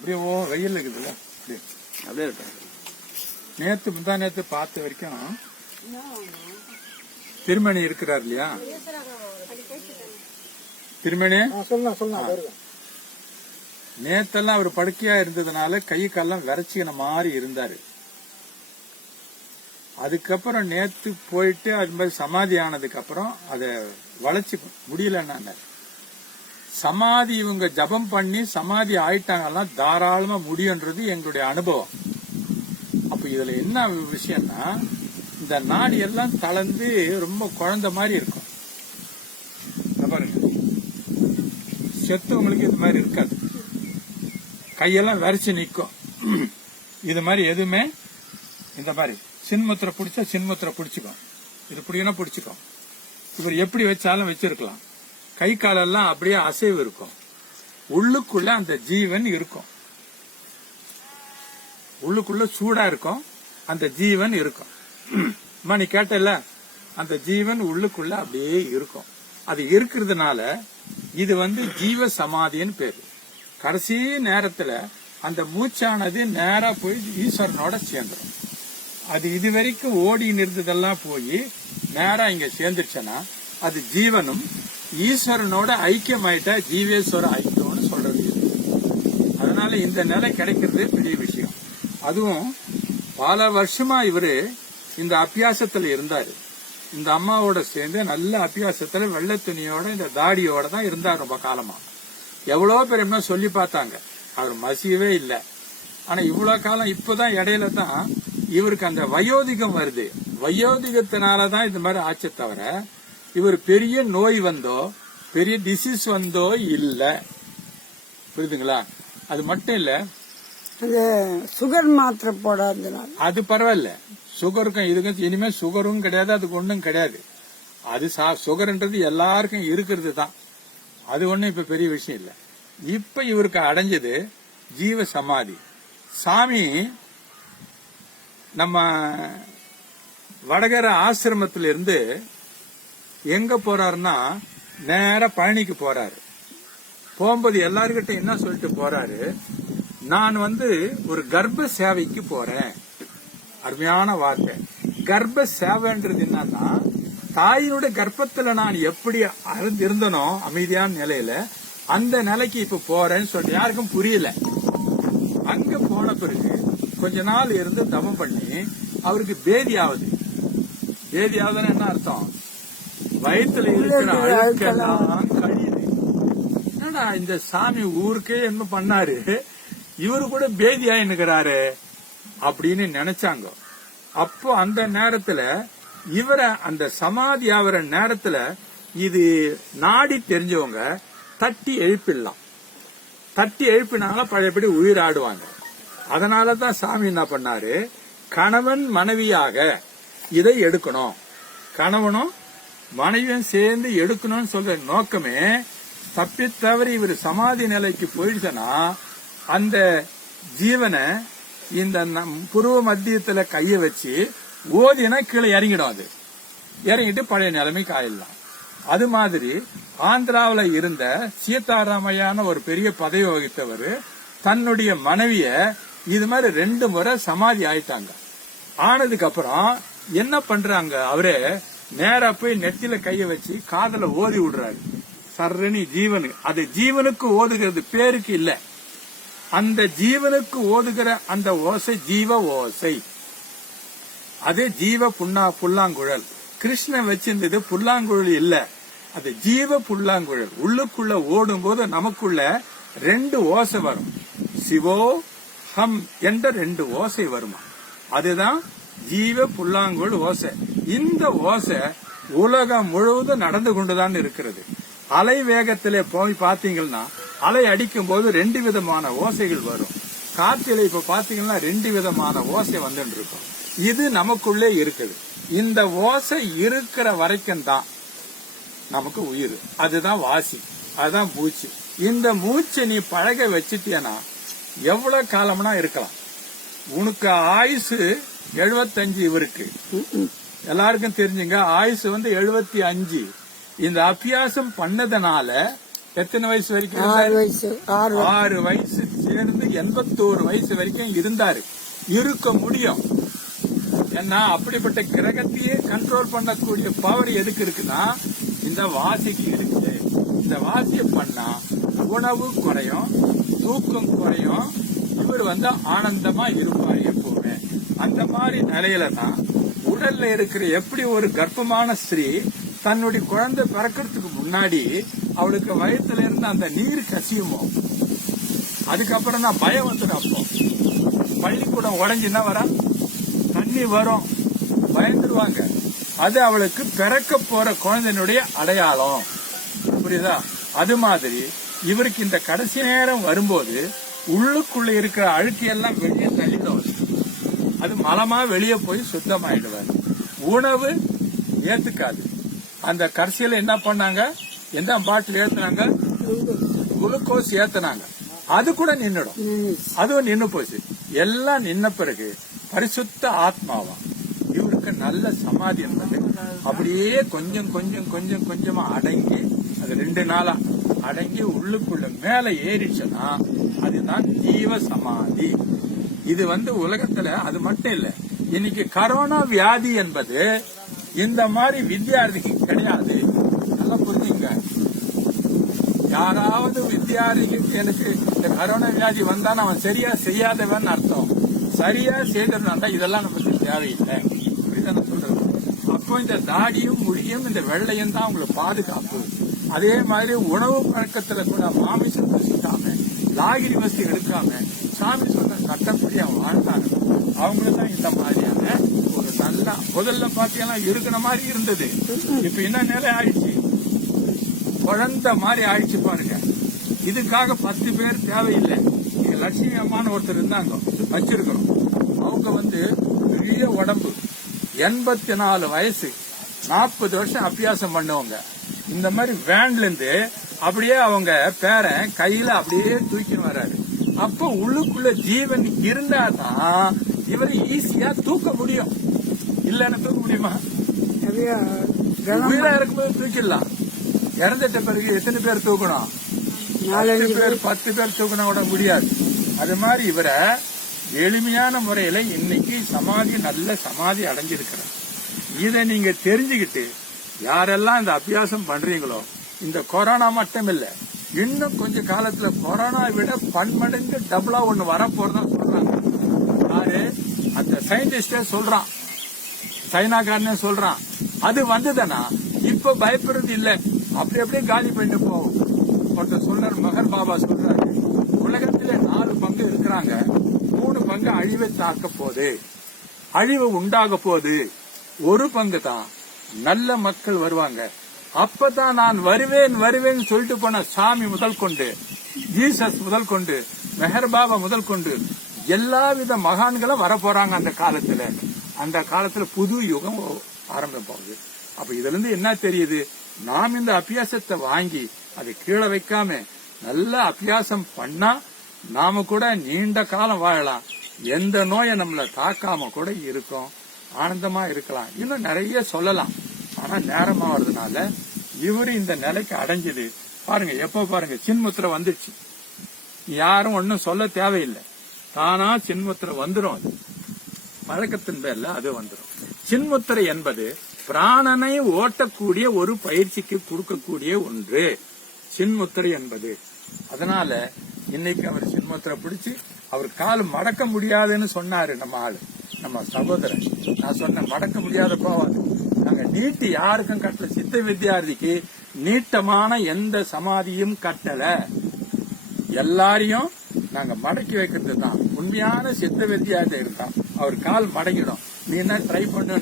அப்படியே ஓ வெயில் இருக்குதுல்ல அப்படியே. அப்படியே இருக்கட்டும். நேத்து முந்தா நேத்து பார்த்த வரைக்கும் திருமணி இருக்கிறார் இல்லையா? திருமணி? நேத்தெல்லாம் அவர் படுக்கையா இருந்ததுனால கை கால்லாம் விரைச்சிக்கின மாதிரி இருந்தாரு. அதுக்கப்புறம் நேத்து போயிட்டு அது மாதிரி சமாதி ஆனதுக்கு அப்புறம் அதை வளைச்சு முடியலன்னா சமாதி இவங்க ஜபம் பண்ணி சமாதி ஆயிட்டாங்கன்னா தாராளமா முடியுன்றது எங்களுடைய அனுபவம். அப்ப இதுல என்ன விஷயம்னா இந்த நாடு எல்லாம் தளர்ந்து ரொம்ப குழந்தை மாதிரி இருக்கும். பாருங்க. செத்தவங்களுக்கு இது மாதிரி இருக்காது. கையெல்லாம் வரைச்சு நிற்கும் இது மாதிரி எதுவுமே இந்த மாதிரி சின்முத்திரை பிடிச்சா சின்முத்திரை பிடிச்சிக்கும். இது பிடிக்கணும் பிடிச்சிக்கும். இவர் எப்படி வச்சாலும் வச்சிருக்கலாம். கை காலெல்லாம் அப்படியே அசைவு இருக்கும். உள்ளுக்குள்ள அந்த ஜீவன் இருக்கும். உள்ளுக்குள்ள சூடா இருக்கும். அந்த ஜீவன் இருக்கும். அம்மா, நீ கேட்டல அந்த ஜீவன் உள்ளுக்குள்ள அப்படியே இருக்கும். அது இருக்கிறதுனால இது வந்து ஜீவ சமாதின்னு பேரு. கடைசி நேரத்துல அந்த மூச்சானது நேரா போய் ஈஸ்வரனோட சேர்ந்துரும். அது இது வரைக்கும் ஓடி நிறுத்ததெல்லாம் போய் நேரா இங்க சேர்ந்துச்சுன்னா அது ஜீவனும் ஈஸ்வரனோட ஐக்கியமாயிட்டா ஜீவேஸ்வர ஐக்கியம்னு சொல்றது அதனால இந்த நிலை கிடைக்கிறது பெரிய விஷயம். அதுவும் பல வருஷமா இவரு இந்த அபியாசத்துல இருந்தாரு. இந்த அம்மாவோட சேர்ந்து நல்ல அபியாசத்துல வெள்ளை துணியோட இந்த தாடியோட தான் இருந்தார் ரொம்ப காலமா. எவ்வளவு பேர் சொல்லி பார்த்தாங்க. அவர் மசியவே இல்லை. ஆனா இவ்வளவு காலம் இப்பதான் இடையில தான் இவருக்கு அந்த வயோதிகம் வருது. வயோதிகத்தினாலதான் இந்த மாதிரி ஆச்சு தவிர இவர் பெரிய நோய் வந்தோ பெரிய டிசீஸ் வந்தோ இல்ல. புரியுதுங்களா? அது மட்டும் இல்ல சுகர் மாத்திரை போடாததுனால. அது பரவாயில்ல. சுகருக்கும் இதுக்கும் இனிமே சுகரும் கிடையாது அதுக்கு ஒண்ணும் கிடையாது. அது சுகர்ன்றது எல்லாருக்கும் இருக்கிறது தான். அது ஒண்ணும் இப்ப பெரிய விஷயம் இல்ல. இப்ப இவருக்கு அடைஞ்சது ஜீவ சமாதி. சாமி நம்ம வடகர ஆசிரமத்துல இருந்து எங்க போறாருன்னா நேர பழனிக்கு போறாரு. போகும்போது எல்லாருக்கிட்ட என்ன சொல்லிட்டு போறாரு? நான் வந்து ஒரு கர்ப்ப சேவைக்கு போறேன். அருமையான வார்த்தை. கர்ப்ப சேவைன்றது என்னன்னா தாயினுடைய கர்ப்பத்துல நான் எப்படி இருந்தனோ அமைதியான நிலையில அந்த நிலைக்கு இப்ப போறேன்னு சொல்லிட்டு யாருக்கும் புரியல. அங்க போன பிறகு கொஞ்ச நாள் இருந்து தவம் பண்ணி அவருக்கு பேதி ஆகுது. பேதி ஆகுதுன்னு என்ன அர்த்தம்? வயித்துல இருக்கிற அழுக்கெல்லாம் கழியுது. என்னடா இந்த சாமி ஊருக்கே என்ன பண்ணாரு? இவரு கூட பேதியா நிக்கிறாரு அப்படின்னு நினைச்சாங்க. அப்போ அந்த நேரத்துல இவரை அந்த சமாதி ஆகிற நேரத்துல இது நாடி தெரிஞ்சவங்க தட்டி எழுப்பிடலாம். தட்டி எழுப்பினாங்க பழையபடி உயிராடுவாங்க. அதனாலதான் சாமி என்ன பண்ணாரு? கணவன் மனைவியாக இதை எடுக்கணும். கணவனும் மனைவியும் சேர்ந்து எடுக்கணும்னு சொல்ற நோக்கமே தப்பி தவறி இவர் சமாதி நிலைக்கு போயிடுச்சுன்னா அந்த ஜீவனை இந்த நம் புருவ மத்தியத்துல கைய வச்சு ஓதினா கீழே இறங்கிடும் அது. இறங்கிட்டு பழைய நிலைமைக்கு ஆயிடலாம். அது மாதிரி ஆந்திராவில் இருந்த சீதாராமையான ஒரு பெரிய பதவி வகித்தவர் தன்னுடைய மனைவிய இது மாதிரி ரெண்டு முறை சமாதி ஆயிட்டாங்க. ஆனதுக்கு அப்புறம் என்ன பண்றாங்க அவரே? நேரா போய் நெத்தில கைய வச்சு காதல ஓதி விடுறாரு. சர்ரணி ஜீவனு. அது ஜீவனுக்கு ஓதுகிறது பேருக்கு இல்ல. அந்த ஜீவனுக்கு ஓதுகிற அந்த ஓசை ஜீவ ஓசை. அது ஜீவ புண்ணா புல்லாங்குழல். கிருஷ்ணன் வச்சிருந்தது புல்லாங்குழல் இல்ல. அது ஜீவ புல்லாங்குழல். உள்ளுக்குள்ள ஓடும்போது நமக்குள்ள ரெண்டு ஓசை வரும். சிவோ ஹம் என்ற ரெண்டு ஓசை வருமா? அதுதான் ஜீவ புல்லாங்குழல் ஓசை. இந்த ஓசை உலகம் முழுவதும் நடந்து கொண்டுதான் இருக்கிறது. அலை வேகத்திலே போய் பாத்தீங்கன்னா அலை அடிக்கும் போது ரெண்டு விதமான ஓசைகள் வரும். காற்றில இப்ப பாத்தீங்கன்னா ரெண்டு விதமான ஓசை வந்துட்டு இருக்கும் இது நமக்குள்ளே இருக்குது. இந்த ஓசை இருக்கிற வரைக்கும் தான் நமக்கு உயிர். அதுதான் வாசி. அதுதான் மூச்சு. இந்த மூச்சை நீ பழக வச்சுட்டியனா எவ்வளவு காலம்னா இருக்கலாம். உனக்கு ஆயுசு எழுபத்தஞ்சு இவருக்கு. எல்லாருக்கும் தெரிஞ்சுங்க ஆயுசு வந்து எழுபத்தி அஞ்சு. இந்த அபியாசம் பண்ணதுனால எத்தனை வயசு வரைக்கும் ஆறு? வயசு சேர்ந்து எண்பத்தோரு வயசு வரைக்கும் இருந்தாரு. இருக்க முடியும். ஏன்னா அப்படிப்பட்ட கிரகத்தையே கண்ட்ரோல் பண்ணக்கூடிய பவர் எதுக்கு இருக்குன்னா இந்த வாசிக்கு இருக்குது இந்த வாசியை பண்ணா உணவு குறையும் தூக்கம் குறையும் இவர் வந்து ஆனந்தமா இருப்பார் எப்பவுமே அந்த மாதிரி நிலையில தான் உடல்ல இருக்கிற எப்படி ஒரு கர்ப்பமான ஸ்திரீ தன்னுடைய குழந்தை பிறக்கிறதுக்கு முன்னாடி அவளுக்கு வயத்துல இருந்து அந்த நீர் கசியுமோ? அதுக்கப்புறம் தான் பயம் வந்துடும் அப்போ. பள்ளிக்கூடம் உடஞ்சுன்னா வரா? தண்ணி வரும். பயந்துருவாங்க. அது அவளுக்கு பிறக்க போற குழந்தையினுடைய அடையாளம். புரியுதா? அது மாதிரி இவருக்கு இந்த கடைசி நேரம் வரும்போது உள்ளுக்குள்ள இருக்கிற அழுக்கு எல்லாம் வெளியே அது மலமா வெளியே போய் சுத்தமாயிடுவார். உணவு ஏத்துக்காது. அந்த கடைசியில என்ன பண்ணாங்க? எந்த பாட்டில் ஏத்துனாங்க? குளுக்கோஸ் ஏத்துனாங்க. அது கூட நின்னுடும். அதுவும் நின்னு போச்சு. எல்லாம் நின்ன பிறகு பரிசுத்த ஆத்மாவா? இவருக்கு நல்ல சமாதி என்பது அப்படியே கொஞ்சம் கொஞ்சம் கொஞ்சம் கொஞ்சமா அடங்கி அது ரெண்டு நாளா அடங்கி உள்ளுக்குள்ள மேல ஏறிச்சுன்னா அதுதான் ஜீவ சமாதி. இது வந்து உலகத்துல அது மட்டும் இல்ல. இன்னைக்கு கரோனா வியாதி என்பது இந்த மாதிரி வித்தியார்த்திக்கு கிடையாது. நல்லா புரிஞ்சுங்க. யாராவது வித்தியார்த்திக்கு எனக்கு இந்த கரோனா வியாதி வந்தா அவன் சரியா செய்யாதவன் அர்த்தம். சரியா செய்திருந்தா இதெல்லாம் நமக்கு தேவையில்லை. புரியுதா சொல்றது? அப்போ இந்த தாடியும் முடியும் இந்த வெள்ளையும் தான் உங்களுக்கு பாதுகாப்பு. அதே மாதிரி உணவு பழக்கத்துல கூட மாமிசம் வசிக்காம லாகிரி வசதி எடுக்காம சாமி சட்டப்படி அவன் வாழ்ந்தாங்க அவங்களுக்கு தான் இந்த மாதிரியான ஒரு நல்ல முதல்ல பாத்தீங்கன்னா இருக்கிற மாதிரி இருந்தது. இப்ப என்ன நிலை ஆயிடுச்சு? குழந்தை மாதிரி ஆயிடுச்சு பாருங்க. இதுக்காக பத்து பேர் தேவையில்லை. இங்க லட்சுமி அம்மான்னு ஒருத்தர் இருந்தாங்க. வச்சிருக்கிறோம். அவங்க வந்து பெரிய உடம்பு. எண்பத்தி நாலு வயசு. நாற்பது வருஷம் அபியாசம் பண்ணுவாங்க. இந்த மாதிரி வேன்ல இருந்து அப்படியே அவங்க பேரன் கையில அப்படியே தூக்கி வர அப்போ உள்ளுக்குள்ள ஜீவன் இருந்தா தான் இவர் ஈஸியா தூக்க முடியும். இல்லன்னு தூக்க முடியுமா? உயிரா இருக்கும்போது தூக்கிடலாம். இறந்துட்ட பிறகு எத்தனை பேர் தூக்கணும்? நாலஞ்சு பேர். பத்து பேர் தூக்கினா கூட முடியாது. அது மாதிரி இவரை எளிமையான முறையில இன்னைக்கு சமாதி நல்ல சமாதி அடைஞ்சிருக்கிறார். இதை நீங்க தெரிஞ்சுக்கிட்டு யாரெல்லாம் இந்த அபியாசம் பண்றீங்களோ இந்த கொரோனா மட்டும் இல்ல இன்னும் கொஞ்ச காலத்துல கொரோனா விட பன்மடங்கு டபுளா ஒண்ணு வரப்போறதா சொல்றாங்க. யாரு? அந்த சயின்டிஸ்டே சொல்றான். சைனாக்காரனே சொல்றான். அது வந்ததுன்னா இப்ப பயப்படுறது இல்ல. அப்படி அப்படியே காலி பண்ணிட்டு போகும் ஒருத்தர் சொல்றாரு மகர் பாபா சொல்றாரு உலகத்திலே நாலு பங்கு இருக்கிறாங்க. மூணு பங்கு அழிவை தாக்க போகுது. அழிவு உண்டாக போகுது. ஒரு பங்கு தான் நல்ல மக்கள் வருவாங்க. அப்பதான் நான் வருவேன் வருவேன் சொல்லிட்டு போன சாமி முதல் கொண்டு ஜீசஸ் முதல் கொண்டு மெஹர்பாபா முதல் கொண்டு எல்லா வித மகான்களும் வரப்போறாங்க அந்த காலத்துல. அந்த காலத்துல புது யுகம் ஆரம்பிப்பாங்க. அப்ப இதுல இருந்து என்ன தெரியுது? நாம் இந்த அபியாசத்தை வாங்கி அதை கீழே வைக்காம நல்ல அபியாசம் பண்ணா நாம கூட நீண்ட காலம் வாழலாம். எந்த நோயை நம்மள தாக்காம கூட இருக்கும். ஆனந்தமா இருக்கலாம். இன்னும் நிறைய சொல்லலாம். ஆனா நேரமாவதுனால இவரு இந்த நிலைக்கு அடைஞ்சது பாருங்க எப்ப பாருங்க சின்முத்திரை வந்துச்சு. யாரும் ஒன்னும் சொல்ல தேவையில்லை. தானா சின்முத்திரை வந்துடும் அது. பழக்கத்தின் பேர்ல அது வந்துடும் சின்முத்திரை என்பது பிராணனை ஓட்டக்கூடிய ஒரு பயிற்சிக்கு கொடுக்கக்கூடிய ஒன்று. சின்முத்திரை என்பது. அதனால இன்னைக்கு அவர் சின்முத்திரை பிடிச்சு அவர் கால் மடக்க முடியாதுன்னு சொன்னாரு நம்ம ஆளு நம்ம சகோதரன் நான் சொன்னேன் மடக்க முடியாத போவாது நீட்டு யாருக்கும் கட்டல. சித்த வித்யார்த்திக்கு நீட்டமான எந்த சமாதியும் கட்டல. எல்லாரையும் நாங்க மடக்கி வைக்கிறது தான் உண்மையான சித்த வித்தியார்த்தி இருக்கான். அவர் கால் மடங்கிடும். நீ என்ன ட்ரை பண்ண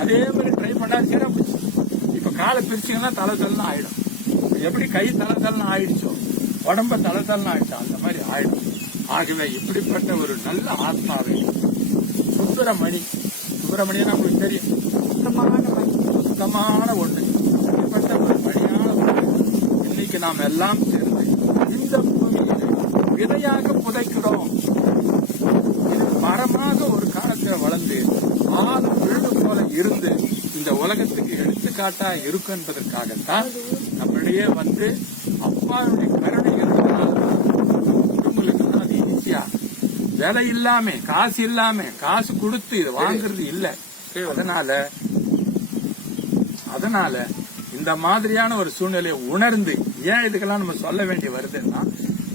அதே மாதிரி ட்ரை பண்ணா சிறப்பு இப்ப காலை பிரிச்சீங்கன்னா தலை தலன்னு ஆயிடும். எப்படி கை தலை தலன்னு ஆயிடுச்சோ? உடம்ப தலை தலன்னு ஆயிடுச்சோ? அந்த மாதிரி ஆயிடும். ஆகவே இப்படிப்பட்ட ஒரு நல்ல ஆத்மாவை சுப்பிரமணி சுப்பிரமணியன் நமக்கு தெரியும். சுத்தமான சுத்தமான ஒன்று இப்படிப்பட்ட ஒரு இன்னைக்கு நாம் எல்லாம் சேர்ந்து இந்த பூமியில விதையாக புதைக்கிறோம். இது மரமாக ஒரு காலத்தில் வளர்ந்து ஆறு விழுது போல இருந்து இந்த உலகத்துக்கு எடுத்துக்காட்டா இருக்கும் என்பதற்காகத்தான் நம்மிடையே வந்து அப்பாவுடைய கருணை இருக்கிறதுனால குடும்பங்களுக்கு அது ஈஸியா. விலை இல்லாம காசு இல்லாம காசு கொடுத்து இது வாங்குறது இல்லை. அதனால அதனால இந்த மாதிரியான ஒரு சூழ்நிலையை உணர்ந்து ஏன் இதுக்கெல்லாம் நம்ம சொல்ல வேண்டி வருதுன்னா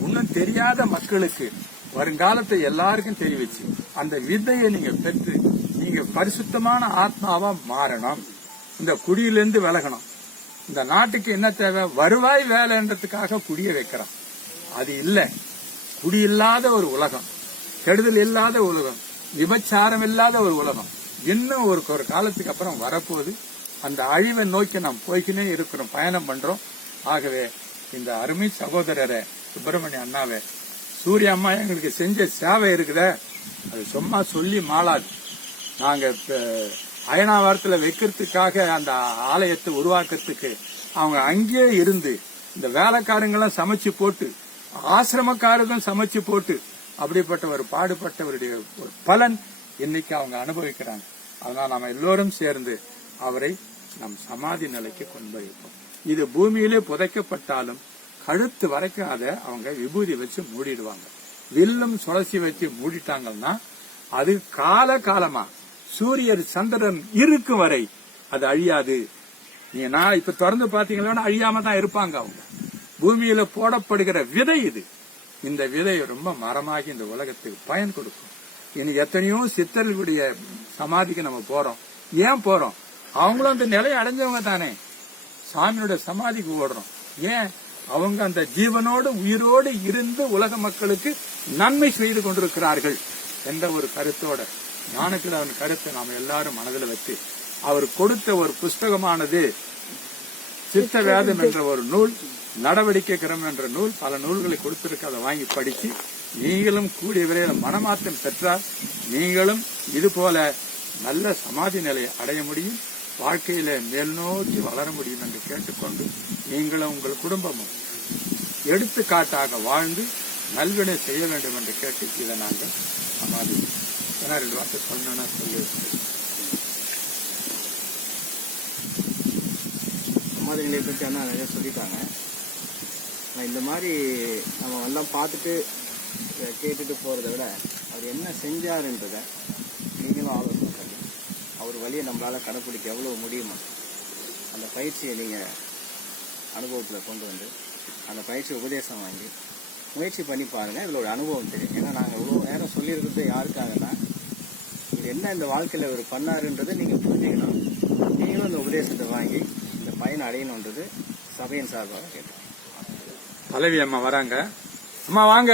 இன்னும் தெரியாத மக்களுக்கு வருங்காலத்தை எல்லாருக்கும் தெரிவிச்சு அந்த வித்தையை நீங்க பெற்று நீங்க பரிசுத்தமான ஆத்மாவா மாறணும். இந்த குடியிலிருந்து விலகணும். இந்த நாட்டுக்கு என்ன தேவை? வருவாய் வேலைன்றதுக்காக குடிய வைக்கிறோம். அது இல்ல. குடி இல்லாத ஒரு உலகம் கெடுதல் இல்லாத உலகம் விபச்சாரம் இல்லாத ஒரு உலகம் இன்னும் ஒரு ஒரு காலத்துக்கு அப்புறம் வரப்போகுது. அந்த அழிவை நோக்கி நாம் போய்கினே இருக்கிறோம் பயணம் பண்றோம். ஆகவே இந்த அருமை சகோதரரை சுப்பிரமணிய அண்ணாவை சூரிய அம்மா எங்களுக்கு செஞ்ச சேவை இருக்குத. அது சும்மா சொல்லி மாளாது. நாங்க இப்ப அயனாவாரத்துல வைக்கிறதுக்காக அந்த ஆலயத்தை உருவாக்குறதுக்கு அவங்க அங்கேயே இருந்து இந்த வேலைக்காரங்கெல்லாம் சமைச்சு போட்டு ஆசிரமக்காரர்கள் சமைச்சு போட்டு அப்படிப்பட்ட ஒரு பாடுபட்டவருடைய ஒரு பலன் இன்னைக்கு அவங்க அனுபவிக்கிறாங்க. அதனால நாம எல்லோரும் சேர்ந்து அவரை நம் சமாதி நிலைக்கு கொண்டு வைப்போம். இது பூமியிலே புதைக்கப்பட்டாலும் கழுத்து வரைக்கும் அதை அவங்க விபூதி வச்சு மூடிடுவாங்க. வில்லும் சுழசி வச்சு மூடிட்டாங்கன்னா அது கால காலமா சூரியர் சந்திரன் இருக்கும் வரை அது அழியாது. நீங்க நான் இப்ப திறந்து பாத்தீங்கன்னா அழியாம தான் இருப்பாங்க அவங்க. பூமியில போடப்படுகிற விதை இது. இந்த விதை ரொம்ப மரமாகி இந்த உலகத்துக்கு பயன் கொடுக்கும். இனி எத்தனையோ சித்தர்களுடைய சமாதிக்கு நம்ம போறோம். ஏன் போறோம்? அவங்களும் அந்த நிலையை அடைஞ்சவங்க தானே. சாமியோட சமாதிக்கு ஓடுறோம். ஏன்? அவங்க அந்த ஜீவனோடு உயிரோடு இருந்து உலக மக்களுக்கு நன்மை செய்து கொண்டிருக்கிறார்கள் என்ற ஒரு கருத்தோட ஞானக்கிழவன் கருத்தை நாம் எல்லாரும் மனதில் வச்சு அவர் கொடுத்த ஒரு புஸ்தகமானது சித்த வேதம் என்ற ஒரு நூல் நடவடிக்கை கிரமம் என்ற நூல் பல நூல்களை கொடுத்திருக்க. அதை வாங்கி படிச்சு நீங்களும் கூடிய விரைவில் மனமாற்றம் பெற்றால் நீங்களும் இது போல நல்ல சமாதி நிலையை அடைய முடியும். வாழ்க்கையில மேல் நோக்கி வளர முடியும் என்று கேட்டுக்கொண்டு நீங்களும் உங்கள் குடும்பமும் எடுத்துக்காட்டாக வாழ்ந்து நல்வினை செய்ய வேண்டும் என்று கேட்டு இதை நாங்கள் சமாளிக்கிறோம். ஏன்னா ரெண்டு வார்த்தை சொல்லணும்னா சொல்லி சமாதிகளை பற்றி அண்ணா நிறைய சொல்லிட்டாங்க. இந்த மாதிரி நம்ம எல்லாம் பார்த்துட்டு கேட்டுட்டு போகிறத விட அவர் என்ன செஞ்சாருன்றத நீங்களும் அவர் வழியை நம்மளால் கடைப்பிடிக்க எவ்வளோ முடியுமோ அந்த பயிற்சியை நீங்கள் அனுபவத்தில் கொண்டு வந்து அந்த பயிற்சி உபதேசம் வாங்கி முயற்சி பண்ணி பாருங்கள் இதில் ஒரு அனுபவம் தெரியும். ஏன்னா நாங்கள் இவ்வளோ நேரம் சொல்லியிருக்கிறது யாருக்காகனா இது என்ன இந்த வாழ்க்கையில் இவர் பண்ணாருன்றதை நீங்கள் புரிஞ்சுக்கணும். நீங்களும் இந்த உபதேசத்தை வாங்கி இந்த பயன் அடையணுன்றது சபையின் சார்பாக கேட்டேன் பல்லவி அம்மா வராங்க. அம்மா வாங்க.